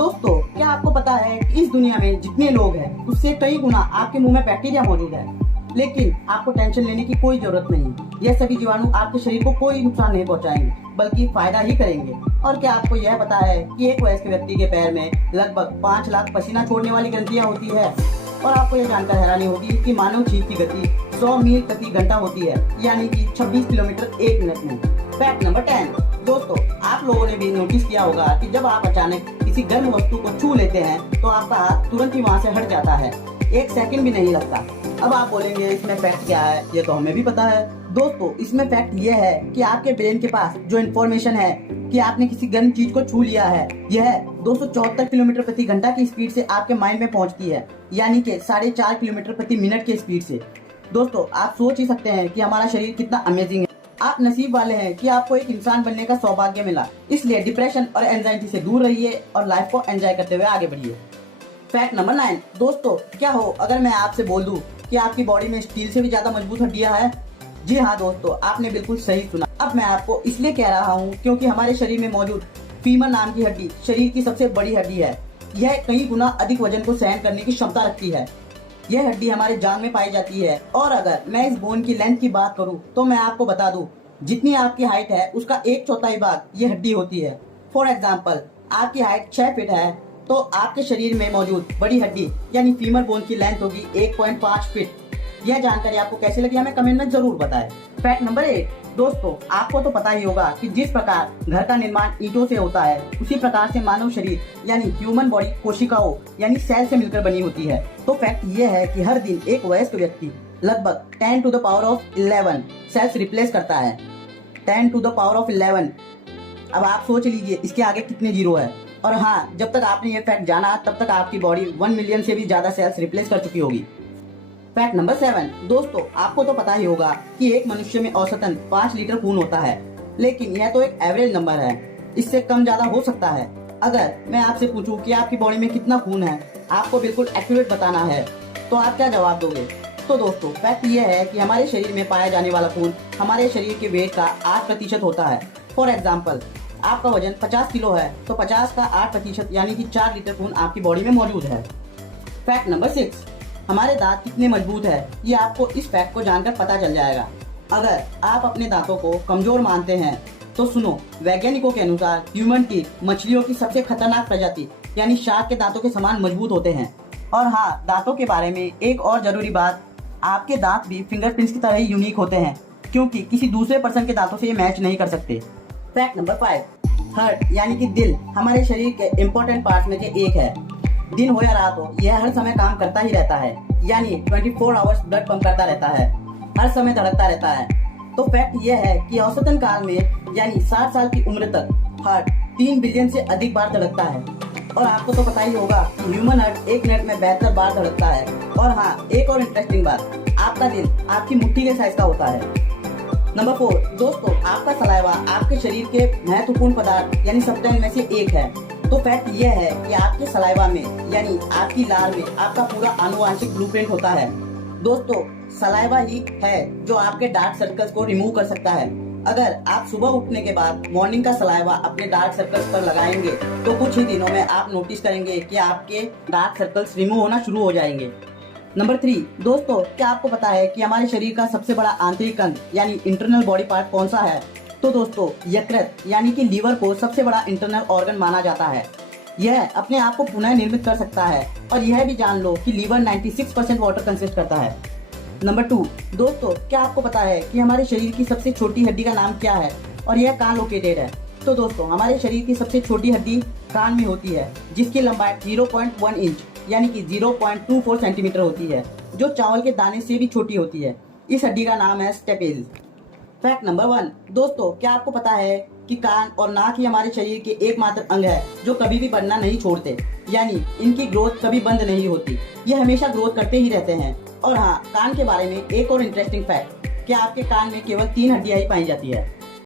दोस्तों, क्या आपको पता है कि इस दुनिया में जितने लोग हैं उससे कई गुना आपके मुंह में बैक्टीरिया मौजूद है, लेकिन आपको टेंशन लेने की कोई जरूरत नहीं। यह सभी जीवाणु आपके शरीर को कोई नुकसान नहीं पहुंचाएंगे, बल्कि फायदा ही करेंगे। और क्या आपको यह पता है कि एक वयस्क व्यक्ति के पैर में लगभग 5 लाख पसीना छोड़ने वाली ग्रंथियां होती है? और आपको यह जानकर हैरानी होगी कि मानव छींक की गति 100 मील प्रति घंटा होती है, यानी कि 26 किलोमीटर 1 मिनट में। Fact number 10। दोस्तों, आप लोगों ने भी नोटिस किया होगा कि जब आप अचानक किसी गर्म वस्तु को छू लेते हैं तो आपका हाथ तुरंत ही वहाँ से हट जाता है, 1 सेकंड भी नहीं लगता। अब आप बोलेंगे इसमें फैक्ट क्या है, ये तो हमें भी पता है। दोस्तों, इसमें फैक्ट ये है कि आपके ब्रेन के पास जो इन्फॉर्मेशन है कि आपने किसी गर्म चीज को छू लिया है, यह 274 किलोमीटर प्रति घंटा की स्पीड से आपके माइंड में पहुंचती है, यानी कि 4.5 किलोमीटर प्रति मिनट की स्पीड से। दोस्तों, आप सोच ही सकते हैं कि हमारा शरीर कितना अमेजिंग है। आप नसीब वाले हैं कि आपको एक इंसान बनने का सौभाग्य मिला। इसलिए डिप्रेशन और एंजाइटी से दूर रहिए और लाइफ को एंजॉय करते हुए आगे बढ़िए। Fact number 9। दोस्तों, क्या हो अगर मैं आपसे बोल दूं कि आपकी बॉडी में स्टील से भी ज्यादा मजबूत हड्डियां हैं? जी हाँ दोस्तों, आपने बिल्कुल सही सुना। अब मैं आपको इसलिए कह रहा हूँ क्योंकि हमारे शरीर में मौजूद फीमर नाम की हड्डी शरीर की सबसे बड़ी हड्डी है। यह कई गुना अधिक वजन को सहन करने की क्षमता रखती है। यह हड्डी हमारे जांघ में पाई जाती है। और अगर मैं इस बोन की लेंथ की बात करूं तो मैं आपको बता दूं, जितनी आपकी हाइट है उसका 1/4 भाग ये हड्डी होती है। फॉर एग्जाम्पल, आपकी हाइट 6 फीट है तो आपके शरीर में मौजूद बड़ी हड्डी यानी फीमर बोन की लेंथ होगी 1.5 फीट। यह जानकारी आपको कैसी लगी हमें कमेंट में जरूर बताएं। Fact number 8। दोस्तों, आपको तो पता ही होगा कि जिस प्रकार घर का निर्माण ईंटों से होता है, उसी प्रकार से मानव शरीर यानी ह्यूमन बॉडी कोशिकाओं यानी सेल से मिलकर बनी होती है। तो फैक्ट ये है कि हर दिन एक वयस्क व्यक्ति लगभग 10 to the power of 11 cells replace करता है। 10 टू द पावर ऑफ 11। अब आप सोच लीजिए इसके आगे कितने जीरो है। और हाँ, जब तक आपने ये फैक्ट जाना तब तक आपकी बॉडी 1 मिलियन से भी ज्यादा सेल्स रिप्लेस कर चुकी होगी। Fact number 7। दोस्तों, आपको तो पता ही होगा कि एक मनुष्य में औसतन 5 लीटर खून होता है, लेकिन यह तो एक एवरेज नंबर है, इससे कम ज्यादा हो सकता है। अगर मैं आपसे पूछूं कि आपकी बॉडी में कितना खून है, आपको बिल्कुल एक्यूरेट बताना है, तो आप क्या जवाब दोगे? तो दोस्तों, फैक्ट यह है कि हमारे शरीर में पाया जाने वाला खून हमारे शरीर के वेट का 8% होता है। फॉर एग्जाम्पल, आपका वजन 50 किलो है तो 50 का 8% यानी कि 4 लीटर खून आपकी बॉडी में मौजूद है। Fact number 6। हमारे दांत कितने मजबूत है ये आपको इस फैक्ट को जानकर पता चल जाएगा। अगर आप अपने दांतों को कमजोर मानते हैं तो सुनो, वैज्ञानिकों के अनुसार ह्यूमन टीथ मछलियों की सबसे खतरनाक प्रजाति यानी शार्क के दांतों के समान मजबूत होते हैं। और हाँ, दांतों के बारे में एक और जरूरी बात, आपके दांत भी फिंगरप्रिंट्स की तरह ही यूनिक होते हैं, क्योंकि किसी दूसरे पर्सन के दांतों से ये मैच नहीं कर सकते। Fact number 5। हार्ट यानी कि दिल हमारे शरीर के इम्पोर्टेंट पार्ट में से एक है। दिन हो या रात हो, यह हर समय काम करता ही रहता है, यानी 24 आवर्स ब्लड पंप करता रहता है, हर समय धड़कता रहता है। तो फैक्ट यह है कि औसतन काल में यानी 60 साल की उम्र तक हार्ट 3 बिलियन से अधिक बार धड़कता है। और आपको तो पता ही होगा कि ह्यूमन हार्ट 1 मिनट में 72 बार धड़कता है। और हाँ, एक और इंटरेस्टिंग बात, आपका दिल आपकी मुट्ठी के साइज का होता है। नंबर 4। दोस्तों, आपका सलाइवा आपके शरीर के महत्वपूर्ण पदार्थ यानी सब्सटेंस में से एक है। तो फैक्ट यह है कि आपके सलाइवा में यानी आपकी लार में आपका पूरा आनुवांशिक ब्लूप्रिंट होता है। दोस्तों, सलाइवा ही है जो आपके डार्क सर्कल्स को रिमूव कर सकता है। अगर आप सुबह उठने के बाद मॉर्निंग का सलाइवा अपने डार्क सर्कल्स पर लगाएंगे तो कुछ ही दिनों में आप नोटिस करेंगे कि आपके डार्क सर्कल्स रिमूव होना शुरू हो जाएंगे। नंबर 3। दोस्तों, क्या आपको पता है कि हमारे शरीर का सबसे बड़ा आंतरिक अंग यानी इंटरनल बॉडी पार्ट कौन सा है? तो दोस्तों, यकृत यानी कि लीवर को सबसे बड़ा इंटरनल ऑर्गन माना जाता है। यह अपने आप को पुनः निर्मित कर सकता है। और यह भी जान लो कि लीवर 96% वाटर कंसिस्ट करता है। नंबर 2। दोस्तों, क्या आपको पता है कि हमारे शरीर की सबसे छोटी हड्डी का नाम क्या है और यह कहाँ लोकेटेड है? तो दोस्तों, हमारे शरीर की सबसे छोटी हड्डी कान में होती है, जिसकी लंबाई 0.1 इंच यानी कि 0.24 सेंटीमीटर होती है, जो चावल के दाने से भी छोटी होती है। इस हड्डी का नाम है स्टेपेज। Fact number 1। दोस्तों, क्या आपको पता है कि कान और नाक ही हमारे शरीर के एकमात्र अंग है जो कभी भी बढ़ना नहीं छोड़ते, यानी इनकी ग्रोथ कभी बंद नहीं होती, ये हमेशा ग्रोथ करते ही रहते हैं। और हाँ, कान के बारे में एक और इंटरेस्टिंग फैक्ट, कि आपके कान में केवल 3 हड्डियां ही पाई जाती है।